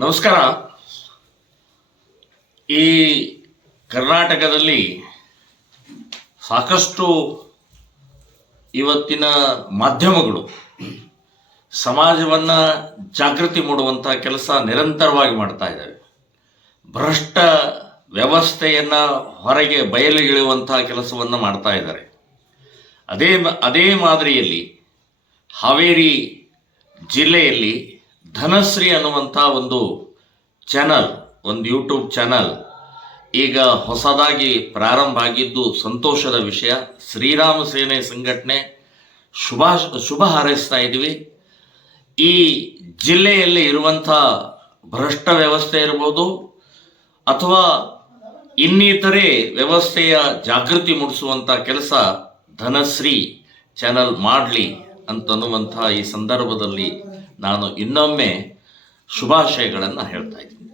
ನಮಸ್ಕಾರ. ಈ ಕರ್ನಾಟಕದಲ್ಲಿ ಸಾಕಷ್ಟು ಇವತ್ತಿನ ಮಾಧ್ಯಮಗಳು ಸಮಾಜವನ್ನು ಜಾಗೃತಿ ಮೂಡುವಂಥ ಕೆಲಸ ನಿರಂತರವಾಗಿ ಮಾಡ್ತಾ ಇದ್ದಾವೆ. ಭ್ರಷ್ಟ ವ್ಯವಸ್ಥೆಯನ್ನು ಹೊರಗೆ ಬಯಲಿಗಿಳುವಂಥ ಕೆಲಸವನ್ನು ಮಾಡ್ತಾ ಇದ್ದಾರೆ. ಅದೇ ಮಾದರಿಯಲ್ಲಿ ಹಾವೇರಿ ಜಿಲ್ಲೆಯಲ್ಲಿ ಧನಶ್ರೀ ಅನ್ನುವಂಥ ಒಂದು ಚಾನಲ್, ಒಂದು ಯೂಟ್ಯೂಬ್ ಚಾನಲ್ ಈಗ ಹೊಸದಾಗಿ ಪ್ರಾರಂಭ ಆಗಿದ್ದು ಸಂತೋಷದ ವಿಷಯ. ಶ್ರೀರಾಮ ಸೇನೆ ಸಂಘಟನೆ ಶುಭ ಹಾರೈಸ್ತಾ ಇದ್ದೀವಿ. ಈ ಜಿಲ್ಲೆಯಲ್ಲಿ ಇರುವಂಥ ಭ್ರಷ್ಟ ವ್ಯವಸ್ಥೆ ಇರ್ಬೋದು ಅಥವಾ ಇನ್ನಿತರೆ ವ್ಯವಸ್ಥೆಯ ಜಾಗೃತಿ ಮೂಡಿಸುವಂಥ ಕೆಲಸ ಧನಶ್ರೀ ಚಾನಲ್ ಮಾಡಲಿ ಅಂತನ್ನುವಂಥ ಈ ಸಂದರ್ಭದಲ್ಲಿ ನಾನು ಇನ್ನೊಮ್ಮೆ ಶುಭಾಶಯಗಳನ್ನು ಹೇಳ್ತಾ ಇದ್ದೀನಿ.